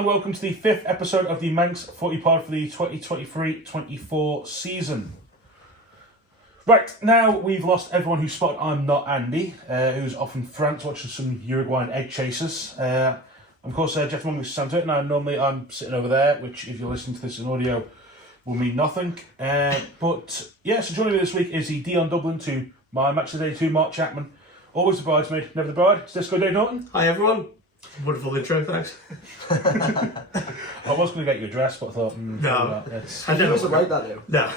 and welcome to the 5th episode of the Manx Footy Pod for the 2023-24 season. Right, now we've lost everyone who spotted I'm not Andy, who's off in France watching some Uruguayan egg chasers. Of course, Jeff Mungus is Santa, and normally I'm sitting over there, which if you're listening to this in audio will mean nothing. But yeah, so joining me this week is the Dion Dublin to my Match of the Day 2, Mark Chapman. Always the bridesmaid, never the bride. It's Disco Dave Norton. Hi everyone. Wonderful intro, thanks. I was going to get you a dress, but I thought, no. I never wasn't like that though. No,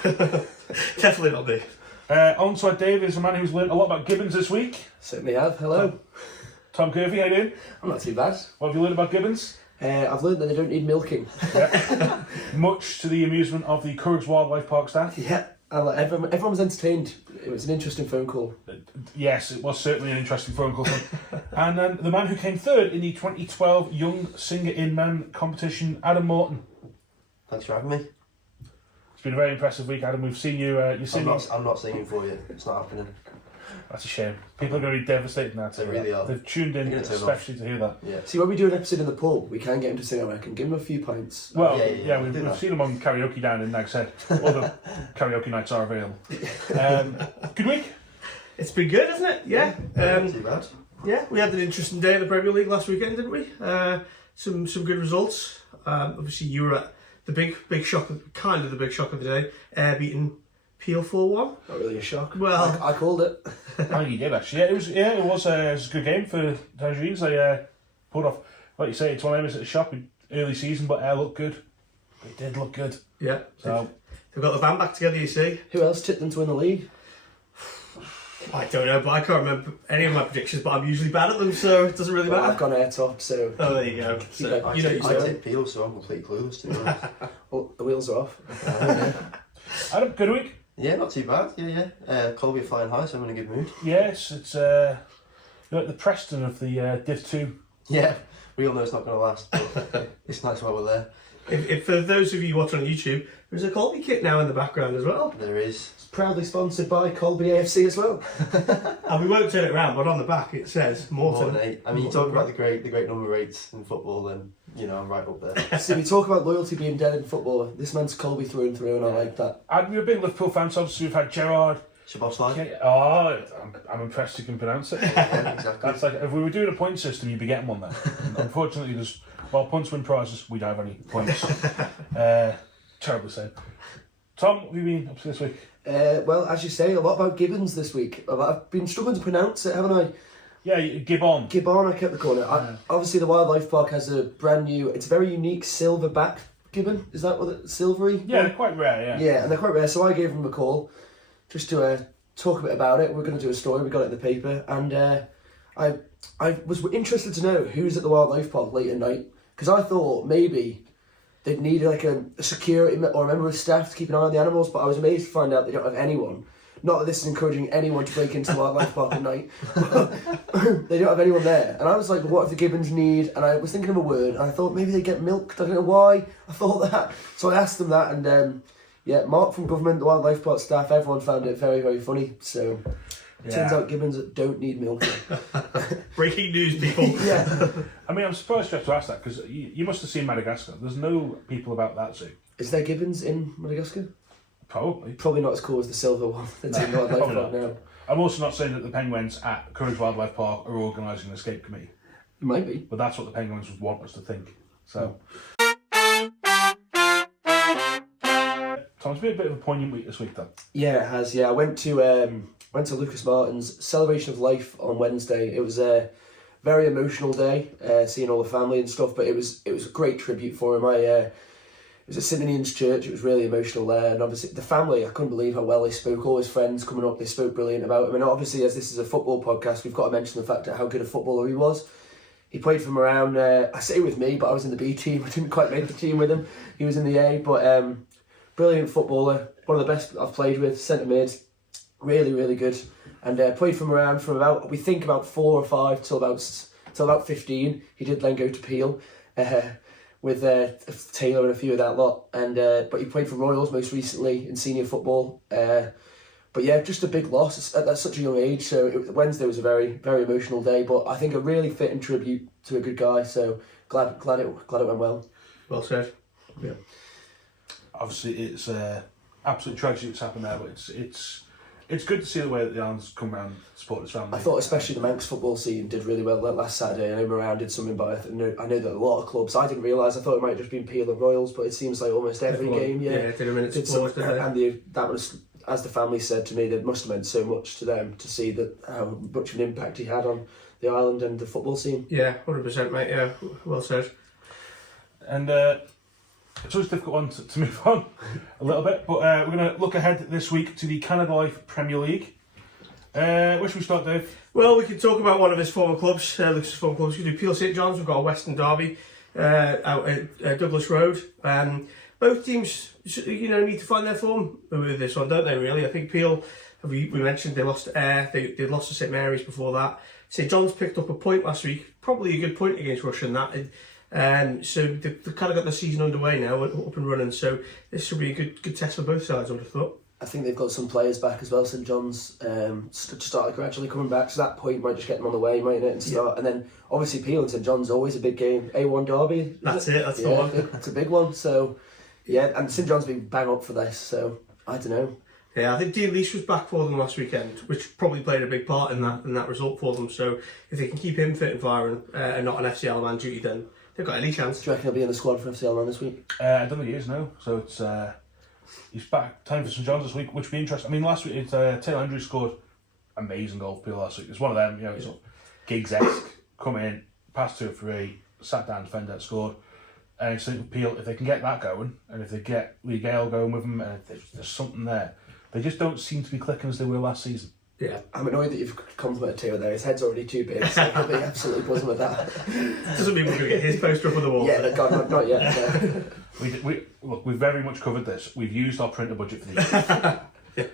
definitely not me. Alongside Dave is a man who's learned a lot about gibbons this week. Certainly have. Hello. Tom Curvey, how you doing? I'm not too bad. What have you learned about gibbons? I've learned that they don't need milking. Yeah. Much to the amusement of the Curragh Wildlife Park staff. Yeah. Everyone was entertained. It was an interesting phone call. Yes, it was certainly an interesting phone call. And then the man who came third in the 2012 Young Singer in Man competition, Adam Morton. Thanks for having me. It's been a very impressive week, Adam. We've seen you. I'm not singing for you. It's not happening. That's a shame. People are going to be devastated now. They really are. They've tuned in especially to hear that. Yeah. See, when we do an episode in the pub, we can get him to sing, I reckon. Give him a few pints. Well, yeah, we've seen him on karaoke down in Nag's Head. Other karaoke nights are available. Good week? It's been good, hasn't it? Yeah. Not too bad. Yeah, we had an interesting day in the Premier League last weekend, didn't we? Some good results. Obviously, you were at the big shock, kind of the big shock of the day, beating Peel 4-1. Not really a shock. Well, I called it. I think you did actually. Yeah, it was a good game for Tangerines. They pulled off, like you say, it's one of them at the shop in early season, but looked good. It did look good. Yeah. So they've got the band back together, you see. Who else tipped them to win the league? I don't know, but I can't remember any of my predictions, but I'm usually bad at them, so it doesn't really matter. I've gone air top, so... Oh, there you go. So, I take Peel, so I'm completely clueless to be honest. Well, the wheels are off. Adam, good week? Yeah, not too bad. Yeah. Colby are flying high, so I'm in a good mood. Yes, it's you're like the Preston of the Div 2. Yeah, we all know it's not going to last, but it's nice while we're there. If for those of you watching on YouTube, there's a Colby kit now in the background as well. There is. It's proudly sponsored by Colby AFC as well. And we won't turn it around, but on the back it says Morton. More than 8. I mean, you talk about the great number 8s in football, then, you know, I'm right up there. See, we talk about loyalty being dead in football. This man's Colby through and through, and I like that. And we're a big Liverpool fans, obviously we've had Gerrard. Shabosly. I'm impressed you can pronounce it. Yeah, exactly. That's like, if we were doing a point system, you'd be getting one then. Unfortunately, while punts win prizes, we don't have any points. Terribly sad. Tom, what have you been up to this week? Well, as you say, a lot about gibbons this week. I've been struggling to pronounce it, haven't I? Yeah, Gibbon. Gibbon, I kept the corner. Obviously, the Wildlife Park has a brand new, it's a very unique silver-backed gibbon. Is that what it's silvery? Yeah, they're quite rare, yeah. Yeah, and they're quite rare. So I gave them a call just to talk a bit about it. We're going to do a story. We got it in the paper. And I was interested to know who's at the Wildlife Park late at night. Because I thought maybe they'd need like a security or a member of staff to keep an eye on the animals. But I was amazed to find out they don't have anyone. Not that this is encouraging anyone to break into the Wildlife Park at night. They don't have anyone there. And I was like, what if the gibbons need... And I was thinking of a word, and I thought maybe they get milked. I don't know why I thought that. So I asked them that, and yeah, Mark from government, the Wildlife Park staff, everyone found it very, very funny. So turns out gibbons don't need milk. Breaking news, people. Yeah. I mean, I'm surprised you have to ask that, because you must have seen Madagascar. There's no people about that zoo. Is there gibbons in Madagascar? Probably. Probably not as cool as the silver one that's in the Wildlife Park now. I'm also not saying that the penguins at Curragh Wildlife Park are organising an escape committee. It might be. But that's what the penguins would want us to think. So... Tom, it's been a bit of a poignant week this week, though. Yeah, it has. Yeah, I went to Lucas Martin's celebration of life on Wednesday. It was a very emotional day, seeing all the family and stuff. But it was a great tribute for him. It was at St Ninian's Church. It was really emotional there, and obviously the family. I couldn't believe how well they spoke. All his friends coming up, they spoke brilliant about him. And obviously, as this is a football podcast, we've got to mention the fact that how good a footballer he was. He played from around. I say with me, but I was in the B team. I didn't quite make the team with him. He was in the A, but. Brilliant footballer, one of the best I've played with, centre mid, really, really good. And played from about 4 or 5 till about 15. He did then go to Peel with Taylor and a few of that lot. And but he played for Royals most recently in senior football. But yeah, just a big loss at such a young age. So Wednesday was a very, very emotional day, but I think a really fitting tribute to a good guy. So glad it went well. Well said. Yeah. Obviously, it's absolute tragedy that's happened there, but it's good to see the way that the Islands come around and support his family. I thought especially the Manx football scene did really well last Saturday. I know Moran did something, but I know that a lot of clubs, I didn't realise, I thought it might have just been Peel and Royals, but it seems like almost every game, did a minute support, and that was, as the family said to me, that must have meant so much to them to see that how much of an impact he had on the island and the football scene. Yeah, 100%, mate. Yeah, well said. And it's always a difficult one to move on a little bit, but we're going to look ahead this week to the Canada Life Premier League. Where should we start, Dave? Well, we could talk about one of his former clubs, Lucas's former clubs. We could do Peel St John's. We've got a Western derby out at Douglas Road. Both teams, need to find their form with this one, don't they? Really, I think Peel. We mentioned they lost to Ayr. They lost to St Mary's before that. St John's picked up a point last week, probably a good point against Russia in that. So they've kind of got the season underway now, up and running. So this should be a good test for both sides, I would have thought. I think they've got some players back as well. St John's started gradually coming back, so that point might just get them on the way, mightn't it? And start, and then obviously Peel and St John's always a big game. A1 derby. That's it. That's the one. It's a big one. So yeah, and St John's been bang up for this. So I don't know. Yeah, I think Dean Leash was back for them last weekend, which probably played a big part in that result for them. So if they can keep him fit and firing and not an FCL man duty, then they've got any chance. Do you reckon he'll be in the squad for FCL man this week? I don't think he is, no. So it's he's back. Time for St John's this week, which will be interesting. I mean, last week Taylor Andrews scored amazing goal for Peel last week. It's one of them, sort of Giggs-esque, come in, pass 2 or 3, sat down, defender, scored. And so Peel, if they can get that going, and if they get Lee Gale going with them, and if there's something there, they just don't seem to be clicking as they were last season. Yeah, I'm annoyed that you've complimented Taylor there. His head's already too big, so he'll be absolutely buzzing with that. Doesn't mean we're going to get his poster up on the wall. Yeah, God, not yet. No. We've very much covered this. We've used our printer budget for the year.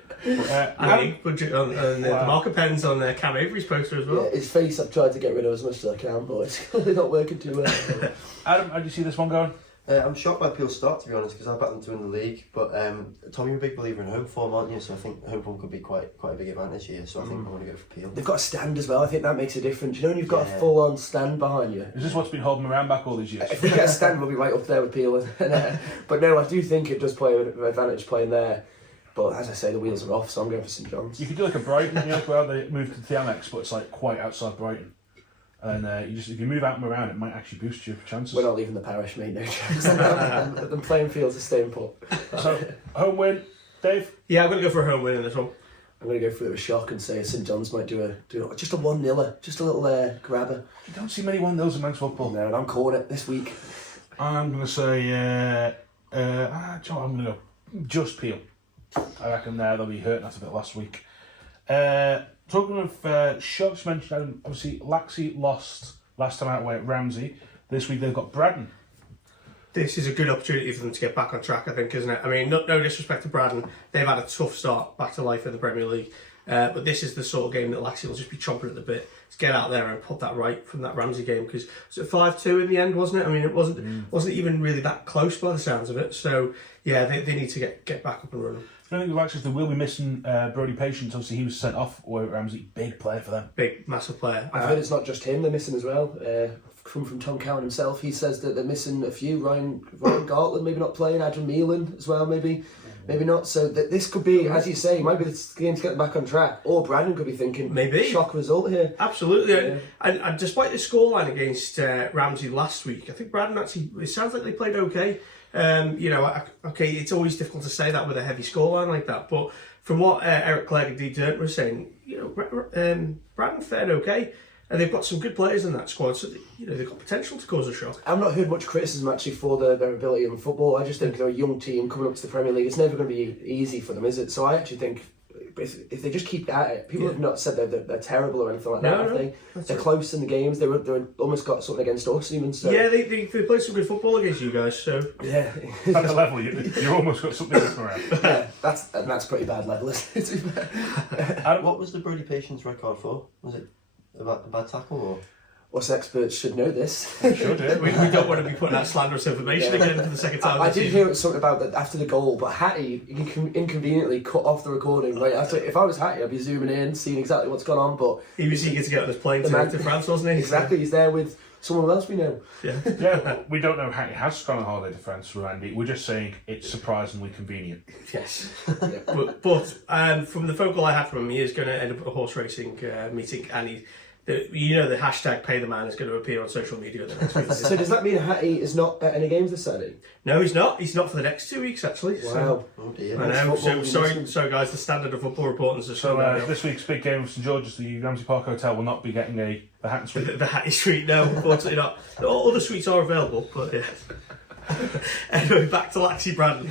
Ink budget on the marker pens on Cam Avery's poster as well. Yeah, his face I've tried to get rid of as much as I can, but it's clearly not working too well. Adam, how do you see this one going? I'm shocked by Peel's start, to be honest, because I backed them to win the league. But Tom, you're a big believer in home form, aren't you? So I think home form could be quite a big advantage here. So I think I'm going to go for Peel. They've got a stand as well. I think that makes a difference. You know, when you've got a full-on stand behind you. Is this what's been holding Moran back all these years? If we get a stand, we'll be right up there with Peel. But no, I do think it does play an advantage playing there. But as I say, the wheels are off, so I'm going for St John's. You could do like a Brighton, where they moved to the Amex, but it's like quite outside Brighton. And if you move out and around, it might actually boost your chances. We're not leaving the parish, mate, no chance. The playing fields are staying put. So, home win, Dave? Yeah, I'm going to go for a home win in this one. I'm going to go for a shock and say St John's might do just a 1-0, just a little grabber. You don't see many 1-0s in men's football. No, and I'm calling it this week. I'm going to say, I'm going to go just Peel. I reckon they'll be hurting after a bit last week. Talking of shocks, mentioned obviously Laxey lost last time out away at Ramsey. This week they've got Braddon. This is a good opportunity for them to get back on track, I think, isn't it? I mean, no disrespect to Braddon, they've had a tough start back to life in the Premier League, but this is the sort of game that Laxey will just be chomping at the bit to get out there and put that right from that Ramsey game, because it was 5-2 in the end, wasn't it? I mean, it wasn't even really that close by the sounds of it. So yeah, they need to get back up and running. I think the Laxey, they will be missing Brody Patience. Obviously, he was sent off away at Ramsey. Big player for them. Big, massive player. I've heard it's not just him they're missing as well. From Tom Cowan himself, he says that they're missing a few. Ryan Gartland maybe not playing. Adam Meelan as well, maybe not. So that this could be, as you say, might be the game to get them back on track. Or Braddon could be thinking, maybe shock result here. Absolutely. Yeah. And despite the scoreline against Ramsey last week, I think Braddon actually, it sounds like they played okay. Okay, it's always difficult to say that with a heavy scoreline like that, but from what Eric Clegg and Dee Dirt were saying, Braddon fared okay, and they've got some good players in that squad, so they've got potential to cause a shock. I've not heard much criticism actually for their ability in football. I just think they're a young team coming up to the Premier League. It's never going to be easy for them, is it? So I actually think if they just keep at it, people have not said they're terrible or anything like that. They're close in the games. They almost got something against us even. So. Yeah, they played some good football against you guys. So yeah, at the level you almost got something against around. Yeah, that's pretty bad level, isn't it? What was the Brody Patience red card for? Was it a bad tackle or? us experts should know this. Should it? We don't want to be putting out slanderous information again for the second time. I this did season. hear something about that after the goal, but Hattie inconveniently cut off the recording right after. If I was Hattie, I'd be zooming in, seeing exactly what's gone on. But He was eager to get on this plane to France, wasn't he? exactly, he's there with someone else we know. Yeah. Yeah, we don't know how he has gone on holiday to France with Andy. We're just saying it's surprisingly convenient. Yes. But from the phone call I had from him, he is going to end up at a horse racing meeting, and the hashtag pay the man is going to appear on social media the next week. So does that mean Hattie is not at any games this Saturday? No, he's not. He's not for the next 2 weeks, actually. Wow. So, Oh dear. I know. Football So, missing. sorry, guys. The standard of football reporters is So this week's big game of St George's, the Ramsey Park Hotel, will not be getting the hat and suite. the Hattie Suite. No, unfortunately not. All other suites are available, but yeah. Anyway, back to Laxey Brandon.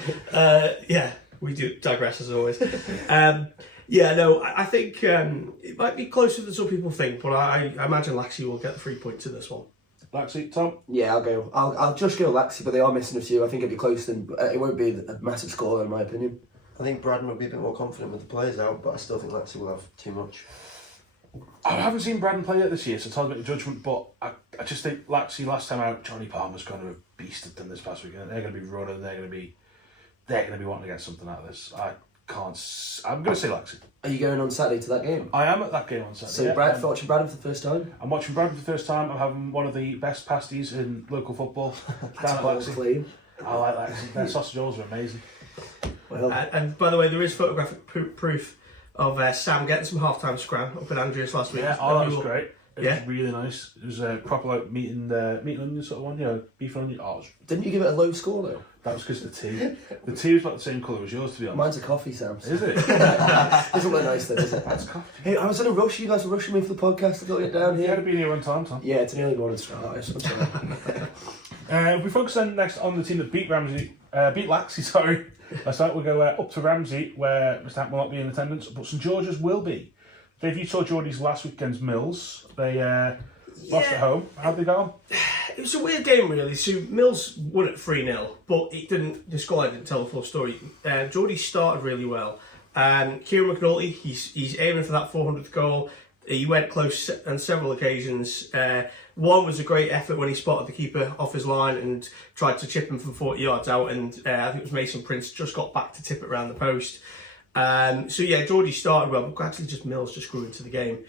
Yeah, we do digress as always. I think it might be closer than some people think, but I imagine Laxey will get the 3 points in this one. Laxey, Tom? Yeah, I'll go. I'll just go Laxey, but they are missing a few. I think it'll be close, and it won't be a massive score in my opinion. I think Braddon will be a bit more confident with the players out, but I still think Laxey will have too much. I haven't seen Braddon play yet this year, so it's hard to make a judgment, but I just think Laxey last time out, Johnny Palmer's going to have beasted them this past weekend. They're going to be running, they're going to be wanting to get something out of this. I'm going to say Laxey. Are you going on Saturday to that game? I am at that game on Saturday. So watching Brad for the first time? I'm watching Braddon for the first time. I'm having one of the best pasties in local football down at Bold Laxey. claim. I like Laxey. Their sausage rolls are amazing. Well, And by the way, there is photographic proof of Sam getting some half-time scram up at Andreas last week. Yeah, that was great. It Yeah. was really nice. It was a proper like meat and onion sort of one, beef and onion. didn't you give it a low score though? That was because of the tea. The tea was about the same colour as yours, to be honest. Mine's a coffee, Sam. Is it? Doesn't look nice though, does it? That's coffee. Hey, I was in a rush. You guys were rushing me for the podcast. I got to get down You had to here. be here on time, Tom. Yeah, it's an early morning start. I'm sorry. We focus then next on the team that beat Laxey, sorry. Let's start. We'll go up to Ramsey, where Mr. Hampton will not be in attendance, but St George's will be. Dave, you saw Geordie's last weekend's Mills. They lost at home. How'd they go on? It was a weird game, really. So Mills won at 3-0, but the scoreline didn't tell the full story. Geordie started really well. Kieran McNulty, he's aiming for that 400th goal. He went close on several occasions. One was a great effort when he spotted the keeper off his line and tried to chip him from 40 yards out, and I think it was Mason Prince just got back to tip it around the post. Geordie started well, but gradually Mills just grew into the game.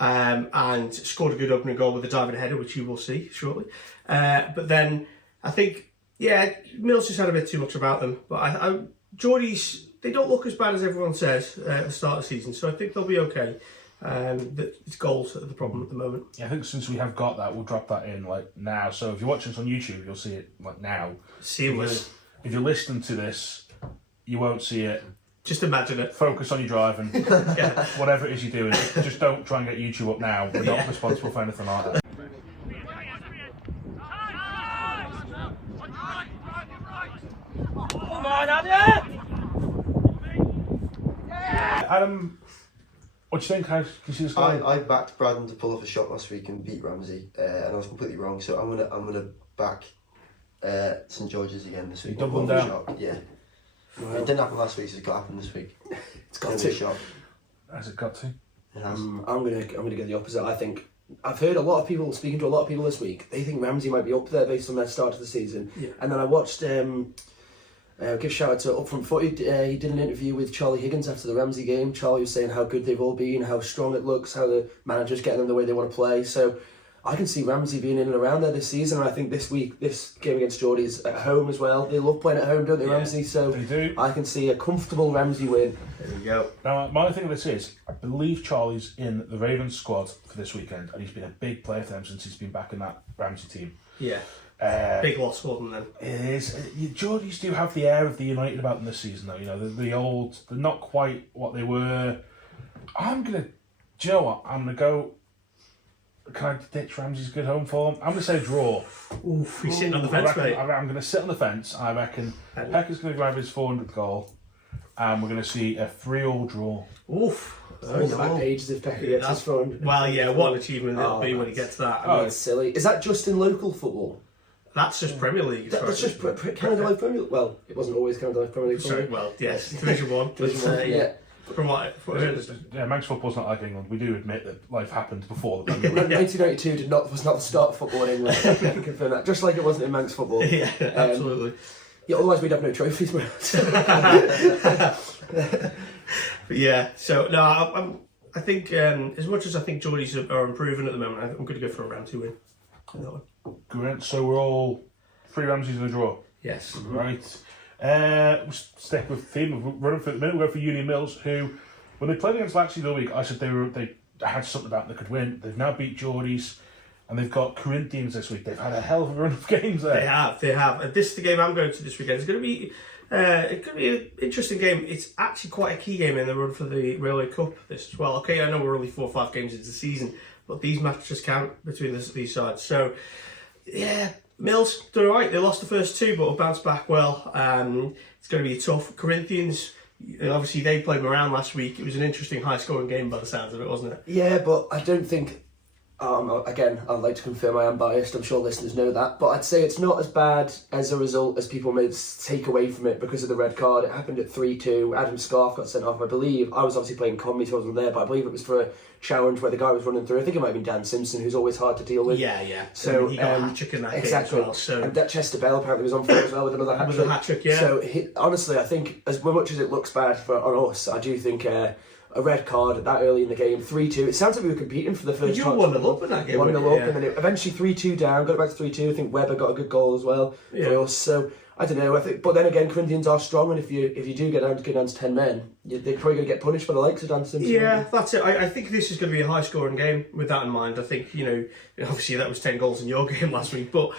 And scored a good opening goal with a diving header, which you will see shortly. But then I think, Mills just had a bit too much about them. But Geordie's, they don't look as bad as everyone says at the start of the season, so I think they'll be okay. It's goals that are the problem at the moment. Yeah, I think since we have got that, we'll drop that in like now. So if you're watching this on YouTube, you'll see it like now. Seamless. If you're listening to this, you won't see it. Just imagine it. Focus on your driving. Whatever it is you're doing, just don't try and get YouTube up now. We're not responsible for anything like that. Come on, Adam! Adam, what do you think? How can you see this going? I backed Braddon to pull off a shot last week and beat Ramsey, and I was completely wrong. So I'm gonna back St George's again this week. You doubling Pull off a down? shot, yeah. Well, It didn't happen last week, so it's got to happen this week. it's got It'll be a to. shot. Has it got to? It has. I'm gonna go the opposite. I think I've heard a lot of people speaking to a lot of people this week. They think Ramsey might be up there based on their start of the season. Yeah. And then I watched. Give a shout out to Up Front Footy. He did an interview with Charlie Higgins after the Ramsey game. Charlie was saying how good they've all been, how strong it looks, how the manager's getting them the way they want to play. So I can see Ramsey being in and around there this season. And I think this week, this game against Geordie's at home as well. They love playing at home, don't they, Yeah, Ramsey? So They do. I can see a comfortable Ramsey win. There we go. Now, my thing with this is, I believe Charlie's in the Ravens squad for this weekend, and he's been a big player for them since he's been back in that Ramsey team. Yeah. Big loss for them then. It is. Geordies do have the air of the United about them this season, though. You know, the old, they're not quite what they were. Do you know what? I'm gonna go. Can I ditch Ramsey's good home form? I'm gonna say draw. Oof, he's sitting on the fence, mate. I'm gonna sit on the fence. I reckon Pecker's gonna grab his 400th goal, and we're gonna see a 3-3 draw. Oof. The back pages if Becker gets his phone. Well, yeah, what an achievement it'll be when he gets that. I mean, It's silly. Is that just in local football? that's just Premier League. That's just Canada Life Premier League. Well, it wasn't always Canada Life Premier League. Sorry, well, yes, Division 1. Division 1, yeah. From what I understand. Yeah, Manx football's not like England. We do admit that life happened before the 1992 was not the start of football in England. I can confirm that. Just like it wasn't in Manx football. Yeah, absolutely. Yeah, otherwise we'd have no trophies. But yeah, so no, I think as much as I think Geordies are improving at the moment, I'm going to go for a round 2 win. On that one. Great. So we're all 3 Ramses in a draw. Yes. Right. We'll stick with the theme. We're running for the minute. We'll go for Union Mills, who, when they played against Laxey the other week, I said they had something about them that could win. They've now beat Geordies, and they've got Corinthians this week. They've had a hell of a run of games there. They have. And this is the game I'm going to this weekend. It's going to be an interesting game. It's actually quite a key game in the run for the Railway Cup this as well. Okay, I know we're only 4 or 5 games into the season, but these matches count between these sides. So, yeah, Mills done all right. They lost the first 2, but will bounce back well. It's going to be tough. Corinthians, obviously, they played them around last week. It was an interesting, high-scoring game by the sounds of it, wasn't it? Yeah, but I don't think. Again, I'd like to confirm I am biased. I'm sure listeners know that, but I'd say it's not as bad as a result as people may take away from it because of the red card. It happened at 3-2. Adam Scarf got sent off, I believe. I was obviously playing Combi, so I wasn't there, but I believe it was for a challenge where the guy was running through. I think it might have been Dan Simpson, who's always hard to deal with. Yeah. So he got a hat-trick in that exactly. game as well. So. And that Chester Bell apparently was on for it as well with another hat-trick. With a hat-trick, yeah. So honestly, I think as much as it looks bad on us, I do think a red card that early in the game, 3-2. It sounds like we were competing for the first. You were 1-0 up in that game. 1-0 up, and then eventually 3-2 down. Got it back to 3-2. I think Webber got a good goal as well for us. So I don't know. I think, but then again, Corinthians are strong, and if you do get down to 10 men, they're probably going to get punished for the likes of Dan Simpson. Yeah, that's it. I think this is going to be a high-scoring game. With that in mind, I think obviously that was 10 goals in your game last week, but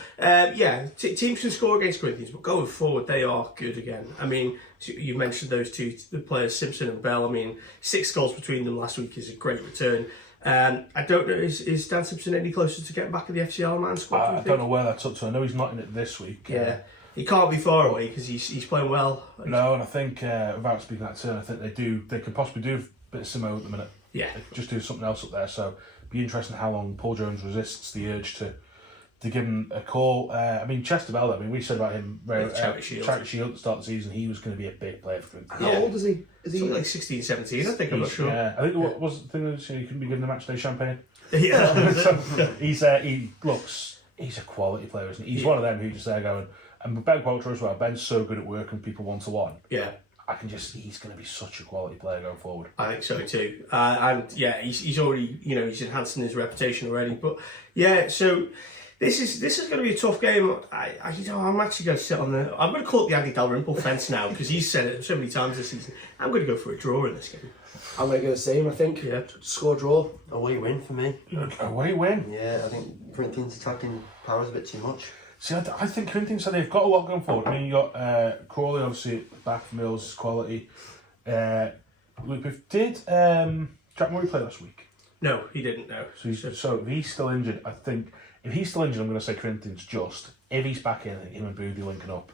teams can score against Corinthians, but going forward, they are good again. I mean, you mentioned those two players, Simpson and Bell. I mean, 6 goals between them last week is a great return. I don't know, is Dan Simpson any closer to getting back in the FCL man squad? I don't know where that's up to. I know he's not in it this week. Yeah. He can't be far away because he's playing well. No, and I think, without speaking that turn, I think they can possibly do a bit of Simo at the minute. Yeah. They could just do something else up there, so it'd be interesting how long Paul Jones resists the urge to give him a call. I mean, Chester Bell, we said about him, Charity Shield at the start of the season, he was going to be a big player for him. How old is he? Is he like 16, 17, I think, I'm not sure. Yeah, I think what was the thing that he couldn't be given the match day champagne? Yeah. So, he's a quality player, isn't he? He's one of them who just there going, and Ben Poulter as well, Ben's so good at working people 1-to-1. Yeah. He's going to be such a quality player going forward. I think so too. And yeah, he's already, he's enhancing his reputation already. But yeah, so this is going to be a tough game. I'm actually going to sit on I'm going to call it the Andy Dalrymple fence now because he's said it so many times this season. I'm going to go for a draw in this game. I'm going to go the same, I think. Yeah. Score draw. Away win for me. Away win? Yeah, I think Corinthians' attacking power is a bit too much. See, I think Corinthians, they've got a lot going forward. I mean, you got Crawley, obviously, back from Mills' quality. Did Jack Murray play last week? No, he didn't, no. So if he's still injured, I think, if he's still injured, I'm going to say Corinthians just. If he's back in, him and Boothby linking up,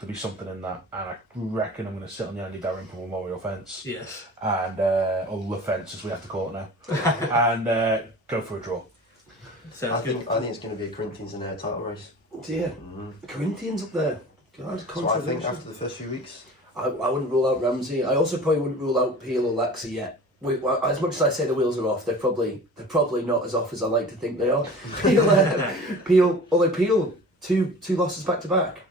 there'll be something in that. And I reckon I'm going to sit on the Andy Dalrymple Memorial fence. Yes. And, or the fence, as we have to call it now. And go for a draw. Sounds good. I think it's going to be a Corinthians in their title race. Dear. Corinthians up there. God, so I think after the first few weeks. I wouldn't rule out Ramsey. I also probably wouldn't rule out Peel or Laxey yet. As much as I say the wheels are off, they're probably not as off as I like to think they are. Although Peel, two losses back to back.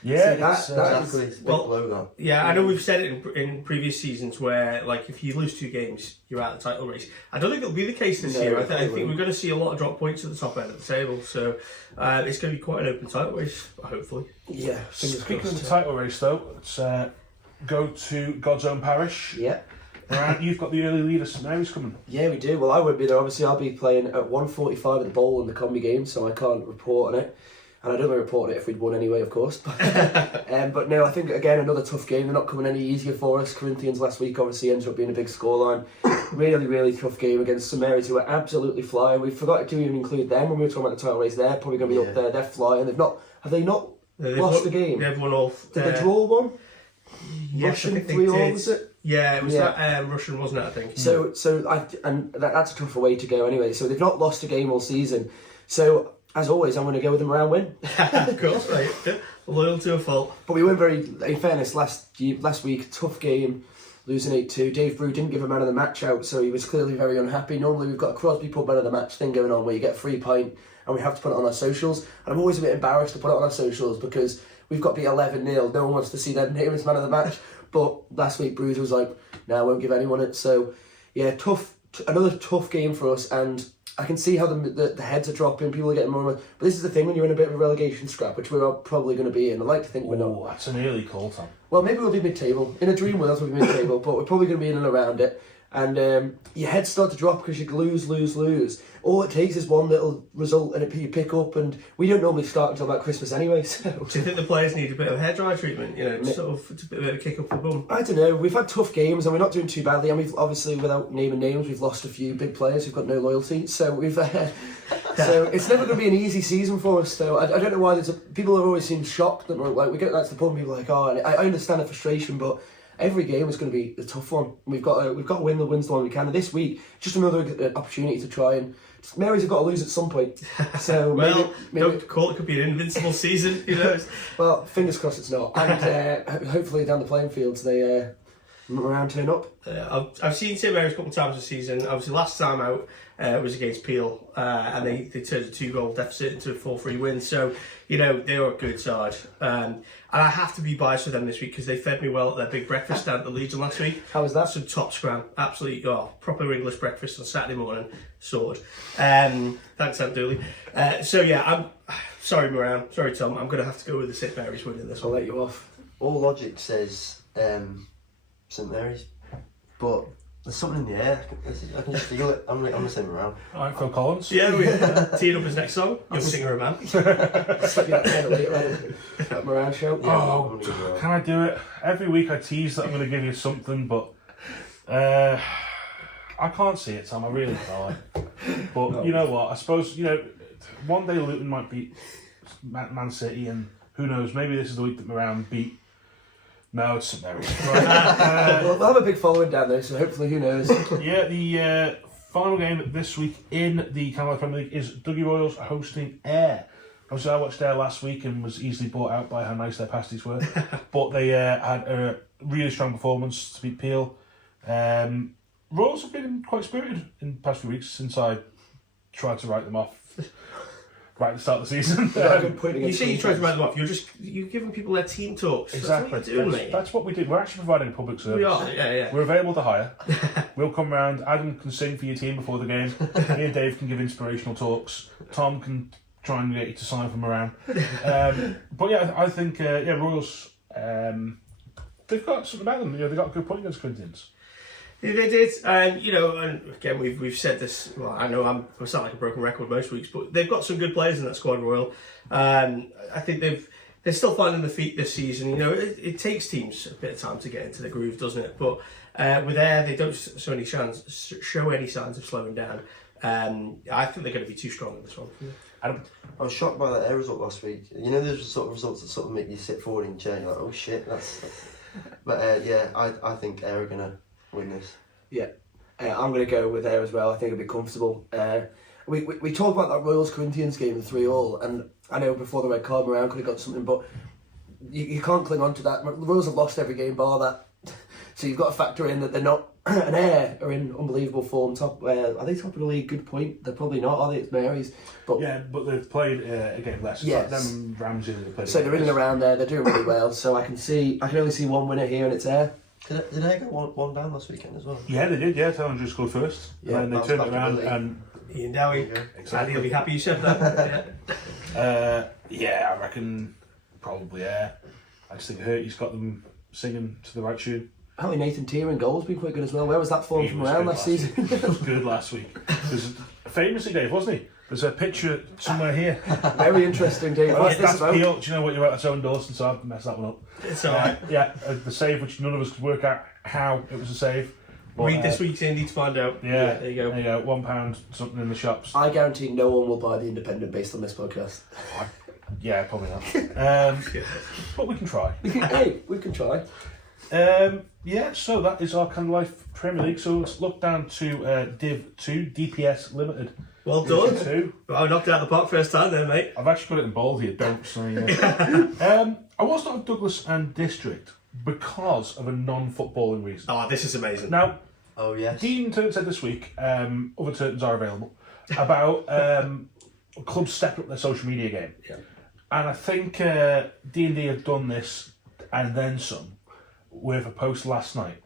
Yeah, that's exactly. It's a big blow, that. Yeah, I know we've said it in previous seasons where, like, if you lose 2 games, you're out of the title race. I don't think it'll be the case this year. I think we're going to see a lot of drop points at the top end of the table, so it's going to be quite an open title race, hopefully. Yeah. Speaking of the title race, though, let's go to God's Own Parish. Yeah. You've got the early leader, St Mary's coming. Yeah, we do. Well, I won't be there. Obviously, I'll be playing at 1:45 at the Bowl in the Combi game, so I can't report on it. And I don't report it if we'd won anyway, of course. But no, I think, again, another tough game. They're not coming any easier for us. Corinthians last week obviously ended up being a big scoreline. Really, really tough game against St Mary's, who are absolutely flying. We forgot to even include them when we were talking about the title race. They're probably going to be up there. They're flying. Have they not lost the game? They've won all. Did they draw one? Yes, Russian I think they 3-all, did. was it? Yeah, it was that Russian, wasn't it, I think? That's a tougher way to go anyway. So they've not lost a game all season. So, as always, I'm going to go with them around win. Of course, right. Loyal to a fault. But we weren't very, in fairness, last week, tough game. losing 8-2. Dave Brew didn't give a man of the match out, so he was clearly very unhappy. Normally we've got a Crosby pub man of the match thing going on where you get a free pint and we have to put it on our socials. And I'm always a bit embarrassed to put it on our socials because we've got to be 11-0. No one wants to see their name as man of the match. But last week Brews was like, no, I won't give anyone it. So yeah, another tough game for us, and I can see how the heads are dropping, people are getting more. But this is the thing, when you're in a bit of a relegation scrap, which we're probably going to be in. I like to think we're not. Oh, that's an early call, Tom. Well, maybe we'll be mid-table. In a dream world, we'll be mid-table, but we're probably going to be in and around it. And your heads start to drop because you lose. All it takes is one little result and you pick up, and we don't normally start until about Christmas anyway. So. Do you think the players need a bit of hair dry treatment? You know, sort of a bit of a kick up the bum. I don't know. We've had tough games and we're not doing too badly. And we've obviously, without naming names, we've lost a few big players who've got no loyalty. So we've, so it's never going to be an easy season for us. So I don't know why people have always seemed shocked that we're like that's the problem. People are like, oh, and I understand the frustration, but. Every game is going to be a tough one. We've got to win the wins the one we can. And this week, just another opportunity to try and Mary's have got to lose at some point. So well, maybe don't call it could be an invincible season. You know. Well, fingers crossed it's not. And hopefully down the playing fields they around turn up. I've seen St Mary's a couple of times this season. Obviously, last time out was against Peel, and they turned a 2-goal deficit into a 4-3 win. So, you know, they were a good side. And I have to be biased with them this week because they fed me well at their big breakfast stand at the Legion last week. How was that? Some top scram. Absolutely, proper English breakfast on Saturday morning. Sword. Thanks, Aunt Dooley. So, yeah, I'm sorry, Moran. Sorry, Tom. I'm going to have to go with the St Mary's winning this I'll one. let you off. All logic says St Mary's, but there's something in the air. I can just feel it. I'm the same around. All right, Phil Collins. Yeah, we're teeing up his next song. Young singer of man. Slip you that 10 later that Moran show. Oh, can I do it? Every week I tease that I'm going to give you something, but I can't see it, Tom. I really can't. But you know what? I suppose, one day Luton might beat Man City, and who knows? Maybe this is the week that Moran beat. No, it's St Mary's. Right. We'll have a big following down there, so hopefully, who knows? Yeah, the final game this week in the Canada Premier League is Dougie Royals hosting Ayr. Obviously, I watched Ayr last week and was easily bought out by how nice their pasties were. But they had a really strong performance to beat Peel. Royals have been quite spirited in the past few weeks since I tried to write them off right at the start of the season. You say you try to write them off, you're giving people their team talks. Exactly. That's what you're doing, mate. That's what we do. We're actually providing a public service. We are, yeah. We're available to hire. We'll come round. Adam can sing for your team before the game. Me and Dave can give inspirational talks. Tom can try and get you to sign from around. But yeah, I think Royals, they've got something about them. They've got a good point against Corinthians. Yeah, they did, and and again we've said this. Well, I know I sound like a broken record most weeks, but they've got some good players in that squad, Royal. I think they're still finding their feet this season. It takes teams a bit of time to get into the groove, doesn't it? But with Ayr, they don't show any signs of slowing down. I think they're going to be too strong in this one. I was shocked by that Ayr result last week. There's the sort of results that sort of make you sit forward in your chair. You're like, oh shit, that's. But I think Ayr are going to win this. Yeah, I'm going to go with Ayr as well. I think it'll be comfortable. We talked about that Royals Corinthians game, the 3-3, and I know before the red card, Moran could have got something, but you can't cling on to that. The Royals have lost every game bar that, so you've got to factor in that they're not. And Ayr are in unbelievable form. Are they top of the league? Good point. They're probably not, are they? It's Mary's. But yeah, but they've played a game less. Yes. Like them Ramsey have played. So they're in and around there. They're doing really well. So I can only see one winner here, and it's Ayr. Did Ayr get one down last weekend as well? Yeah, they did. Yeah, Tellinger scored first. Yeah, and then they turned it around and. Ian Dowie. Exactly. He'll be happy you said that. I reckon probably Ayr. I just think Hurty's got them singing to the right tune. Apparently Nathan Tier in goal's been quite good as well. Where was that form from around last season? He was good last week. Famously, Dave, wasn't he? There's a picture somewhere here. Very interesting, Dave. What's this That's about? Peel. Do you know what? You're at its own Dawson, so I've messed that one up. It's alright. The save, which none of us could work out how it was a save. But, Read this week's Indy to find out. Yeah, there you go. There you go. £1 something in the shops. I guarantee no one will buy the Independent based on this podcast. Yeah, probably not. But we can try. Hey, we can try. So that is our Kind of Life Premier League. So let's look down to Div 2, DPS Limited. Well done. Div 2. Well, I knocked it out of the park first time there, mate. I've actually got it in bold here, don't. So, I was not of Douglas and District, because of a non-footballing reason. Oh, this is amazing. Now, Oh yes. Dean Turton said this week, other Turtons are available, about clubs stepping up their social media game. Yeah. And I think D&D have done this and then some with a post last night.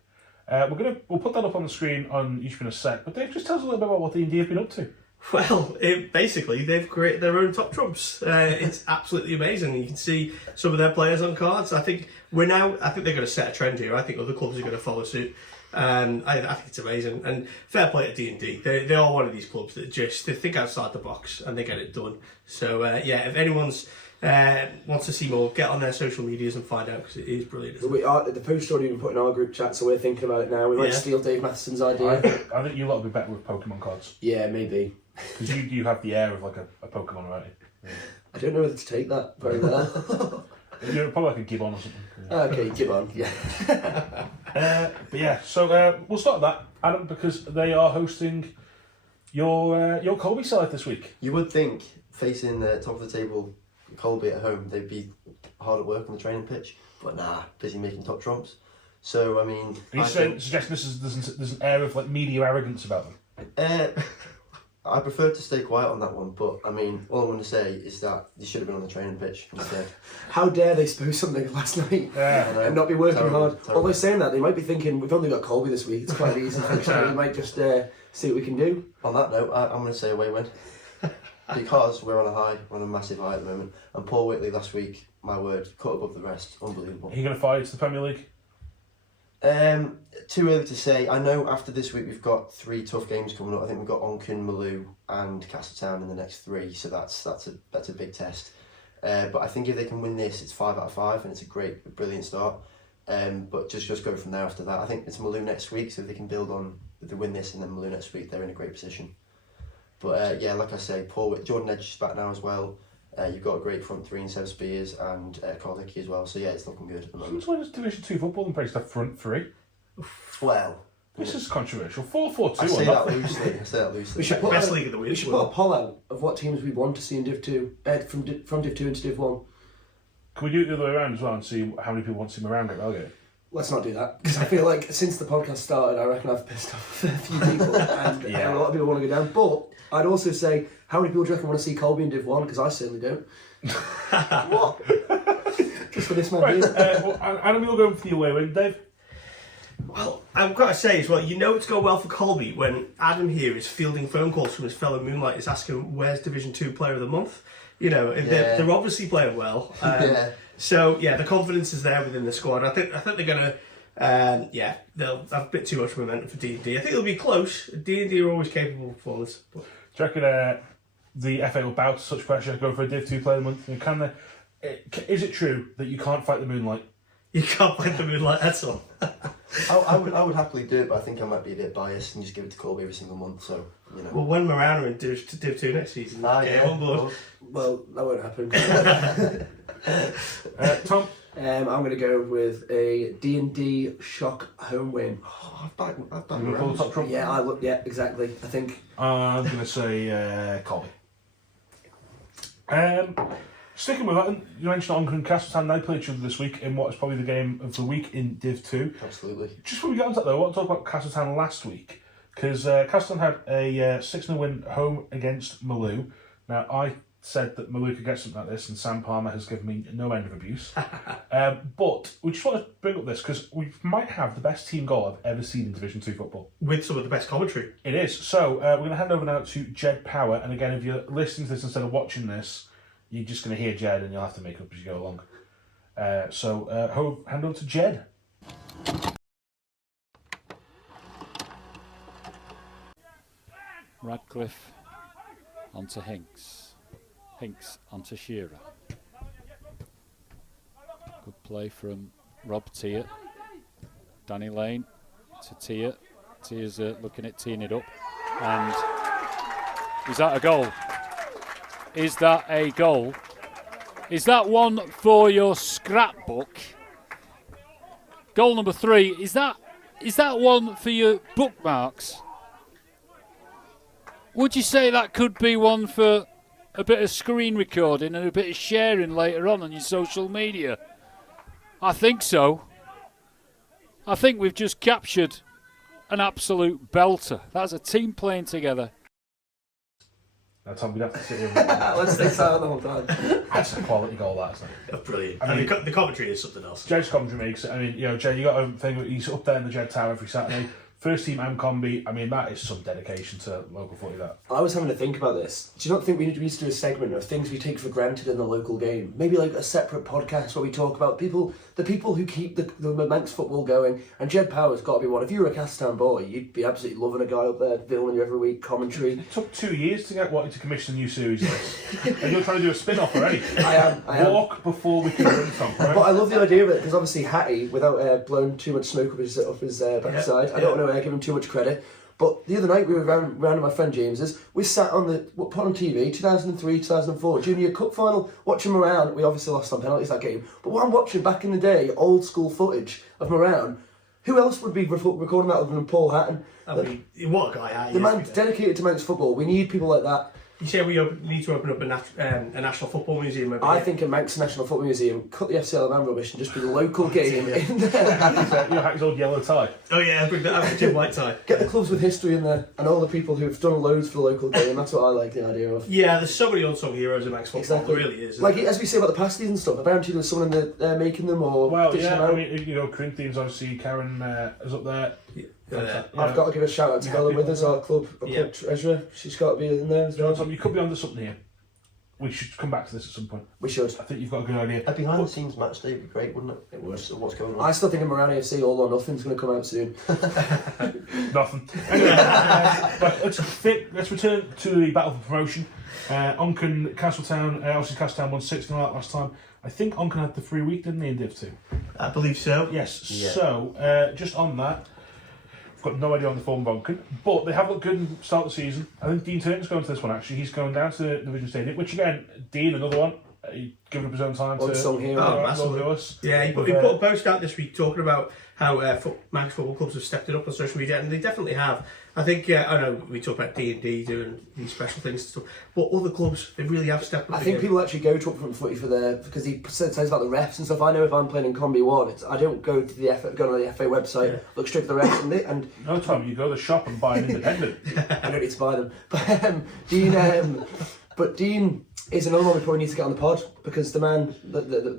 We'll put that up on the screen on YouTube in a sec. But Dave, just tell us a little bit about what D&D have been up to. Well, basically, they've created their own top trumps. It's absolutely amazing. You can see some of their players on cards. I think they're going to set a trend here. I think other clubs are going to follow suit. And I think it's amazing. And fair play to D&D. They are one of these clubs that they think outside the box and they get it done. So, if anyone's wants to see more, get on their social medias and find out, because it is brilliant. The post already been put in our group chat, so we're thinking about it now. We might steal Dave Matheson's idea. I think you lot will be better with Pokemon cards. Yeah, maybe. Because you have the air of like a Pokemon, right? Yeah. I don't know whether to take that very well. You're probably like a gibbon or something. Yeah. Okay, gibbon, yeah. But yeah, so we'll start with that, Adam, because they are hosting your Colby side this week. You would think, facing the top of the table Colby at home, they'd be hard at work on the training pitch, but nah, busy making top trumps. So I mean, are you suggesting there's an air of like media arrogance about them? I prefer to stay quiet on that one, but I mean, all I want to say is that you should have been on the training pitch instead. How dare they suppose something last night and not be working hard? Although saying that, they might be thinking, we've only got Colby this week, it's quite easy fixture. We might just see what we can do. On that note, I'm going to say away win. Because we're on a high, we're on a massive high at the moment. And Paul Whitley last week, my word, cut above the rest. Unbelievable. Are you going to fire to the Premier League? Too early to say. I know after this week we've got 3 tough games coming up. I think we've got Onchan, Maloo and Castletown in the next 3, so that's a big test. But I think if they can win this, it's 5 out of 5, and it's a brilliant start. But just go from there after that. I think it's Maloo next week, so if they can build on, if they win this and then Maloo next week, they're in a great position. But like I say, Jordan Edge is back now as well. You've got a great front 3 in Seb Spears and Carl Hickey as well. So yeah, it's looking good at the moment. Since when has Division 2 football in place the front 3? Well, this is controversial. 4-4-2. I say that loosely. We should put Best league of the week. We should put a poll out of what teams we want to see in Div 2, from Div 2 into Div 1. Can we do it the other way around as well and see how many people want to see Morango? Okay. Let's not do that, because I feel like since the podcast started, I reckon I've pissed off a few people, and a lot of people want to go down. But I'd also say, how many people do you reckon want to see Colby in Div 1? Because I certainly don't. What? Just for this man here. Adam, you're going for the away win, Dave? Well, I've got to say as well, it's going well for Colby when Adam here is fielding phone calls from his fellow Moonlighters asking where's Division 2 Player of the Month. They're obviously playing well. So the confidence is there within the squad. I think they're going to, they'll have a bit too much momentum for D&D. I think it'll be close. D&D are always capable of performance. But... Do you reckon the FA will bow to such pressure, go for a Div 2 Player of the Month? Is it true that you can't fight the Moonlight? You can't fight the Moonlight, that's all. I would happily do it, but I think I might be a bit biased and just give it to Colby every single month. So Well, when Morana in Div 2 next season, get on board. Well, that won't happen. Tom? I'm going to go with a D&D shock home win. I've backed You pull the top trump? Yeah, exactly. I think. I'm going to say Colby. Sticking with that, you mentioned Onchan and Castletown, they played each other this week in what is probably the game of the week in Div 2. Absolutely. Just before we get on to that though, I want to talk about Castletown last week, because Castletown had a 6-0 win home against Maloo. Now, I said that Maloo could get something like this, and Sam Palmer has given me no end of abuse. But we just want to bring up this, because we might have the best team goal I've ever seen in Division 2 football. With some of the best commentary. It is. So, we're going to hand over now to Jed Power, and again, if you're listening to this instead of watching this, you're just going to hear Jed and you'll have to make up as you go along. Hand on to Jed. Radcliffe onto Hinks. Hinks onto Shearer. Good play from Rob Tier. Danny Lane to Tier. Tier's looking at teeing it up. And is that a goal? Is that a goal? Is that one for your scrapbook? Goal number 3. Is that one for your bookmarks? Would you say that could be one for a bit of screen recording and a bit of sharing later on your social media? I think so. I think we've just captured an absolute belter. That's a team playing together. Now, Tom, we'd have to sit here. Let's stay silent the whole time. That's a quality goal, that, isn't it? That's brilliant. I mean, the commentary is something else. Jed's commentary makes it. I mean, you know, Jed, you got a thing. He's up there in the Jed Tower every Saturday. First team and Combi. I mean, that is some dedication to local footy. That. I was having to think about this. Do you not think we need to do a segment of things we take for granted in the local game? Maybe like a separate podcast where we talk about the people who keep the Manx football going. And Jed Power's got to be one. If you were a Castletown boy, you'd be absolutely loving a guy up there filming you every week, commentary. It took 2 years to get Watty to commission a new series of this. And you're trying to do a spin-off already. I am. Walk before we can run, Tom, right? But I love the idea of it, because obviously Hattie, without blowing too much smoke up his backside, I don't want to give him too much credit. But the other night we were round at my friend James's. We sat on put on TV, 2003, 2004 Junior Cup final, watching Moran. We obviously lost on penalties that game. But what I'm watching back in the day, old school footage of Moran. Who else would be recording that other than Paul Hatton? I mean, what a guy! The man dedicated to Manx football. We need people like that. You say we need to open up a national football museum. Maybe. I think a Manx National Football Museum, cut the FCL man rubbish and just put a local game in there. Hattie's old yellow tie. Oh yeah, bring that out Jim White tie. Get the clubs with history in there and all the people who've done loads for the local game. That's what I like the idea of. Yeah, there's so many unsung heroes in Manx football. Exactly. There really is. Like as we say about the pasties and stuff, apparently there's someone in there making them or dishing them I out. mean, you know, Corinthians, obviously, Karen is up there. I've got to give a shout out to Bella Withers, our club treasurer. She's got to be in there as well. Tom, you could be onto something here. We should come back to this at some point. We should. I think you've got a good idea. A behind the scenes match day would be great, wouldn't it? It would. So what's going on? I still think a Moran AFC All or Nothing's going to come out soon. Nothing. Anyway, let's return to the battle for promotion. Onken, Castletown, obviously Castletown won 6-0 last time. I think Onken had the free week, didn't they, in Div 2? I believe so. Yes. Yeah. So, just on that, I've got no idea on the form of Onken, but they have looked good in the start of the season. I think Dean Turner's going to this one, actually. He's going down to the Division Stadium, which again, Dean, another one, giving up his own time Unsung hero. to us. Yeah, he put a post out this week talking about how Manx football clubs have stepped it up on social media, and they definitely have. I think, I know we talk about D&D doing these special things and stuff, but other clubs, they really have stepped up. I think people actually go to Upfront Footy because he says about the refs and stuff. I know if I'm playing in Combi 1, I don't go to go on the FA website, look straight for the refs and No, Tom, you go to the shop and buy an independent. I don't need to buy them. But Dean is another one we probably need to get on the pod, because the man,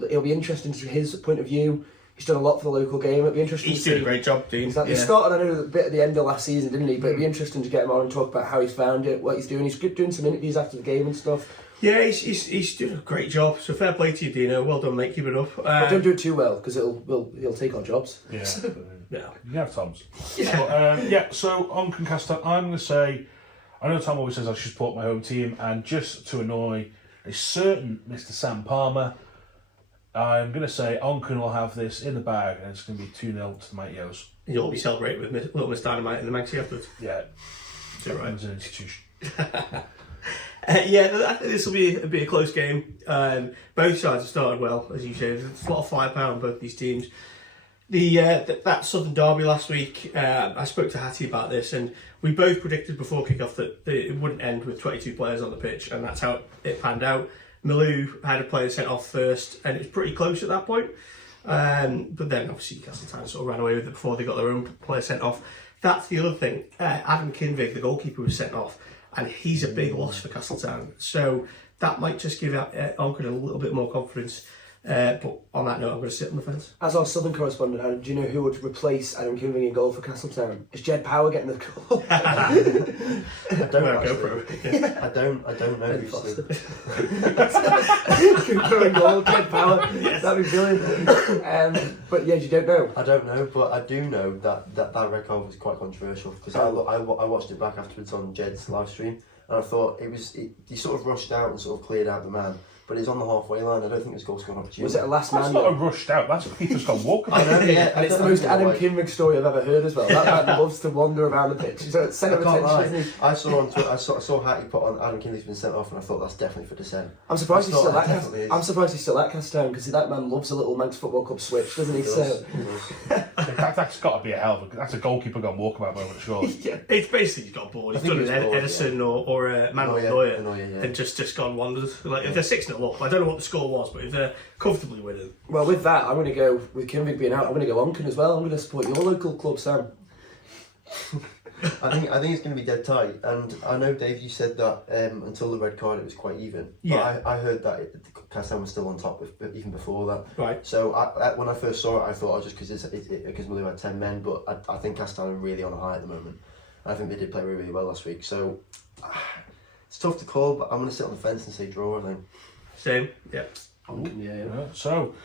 it'll be interesting to see his point of view. He's done a lot for the local game. It'll be interesting He's to see. doing a great job, Dean. Exactly. He started, I know, a bit at the end of last season, didn't he? But it'd be interesting to get him on and talk about how he's found it, what he's doing. He's good doing some interviews after the game and stuff. Yeah, he's doing a great job. So fair play to you, Dino. Well done, mate. Keep it up. But don't do it too well, because he'll take our jobs. Yeah. No. You have Tom's. But, so Onken Castletown, I'm going to say, I know Tom always says I should support my home team, and just to annoy a certain Mr. Sam Palmer, I'm going to say Onken will have this in the bag, and it's going to be 2-0 to the Mighty O's. You'll be celebrating with Little Miss Dynamite in the Maxi afterwards. Yeah. Too right. It's an institution. I think this will be a bit of a close game. Both sides have started well, as you say. There's a lot of firepower on both these teams. That Southern derby last week, I spoke to Hattie about this, and we both predicted before kick-off that it wouldn't end with 22 players on the pitch, and that's how it panned out. Malou had a player sent off first, and it was pretty close at that point. But then, obviously, Castletown sort of ran away with it before they got their own player sent off. That's the other thing. Adam Kinvig, the goalkeeper, was sent off, and he's a big loss for Castletown. So that might just give Onken a little bit more confidence. But on that note, I'm going to sit on the fence. As our Southern correspondent, Adam, do you know who would replace Adam Kinvig in goal for Castletown? Is Jed Power getting the goal? I don't know. Cooper in goal, Jed Power. Yes. That'd be brilliant. But yeah, you don't know. I don't know, but I do know that red card was quite controversial, because I watched it back afterwards on Jed's live stream, and I thought he sort of rushed out and sort of cleared out the man. But he's on the halfway line. I don't think his goal scoring opportunity. Was it a last man? That's not a rushed out. That's what Peter's gone walking. I know, yeah. And it's the most Adam Kinvig story I've ever heard as well. That man loves to wander around the pitch. He's at centre of attention, isn't he? I saw on Twitter, I saw Hattie put on Adam Kinvig's been sent off, and I thought that's definitely for dissent. I'm surprised he's still at Castletown, because that man loves a little Manx Football Club switch, doesn't he? That's got to be a hell of a... That's a goalkeeper gone walkabout moment, sure. Yeah. It's basically he's got bored. He's done an Edison or a Manuel Neuer, and just gone wandered. Like, if they're 6-0 still up. I don't know what the score was, but if they're comfortably winning. Well, with that, I'm going to go, with Kinvig being out, I'm going to go Onken as well. I'm going to support your local club, Sam. I think it's going to be dead tight, and I know, Dave, you said that until the red card it was quite even. Yeah. But I heard that Castan was still on top even before that. Right. So when I first saw it, I thought, just because Malou had 10 men, but I think Castan are really on a high at the moment. I think they did play really, really well last week. So it's tough to call, but I'm going to sit on the fence and say draw. I think. Same. Yeah. Onken, yeah. So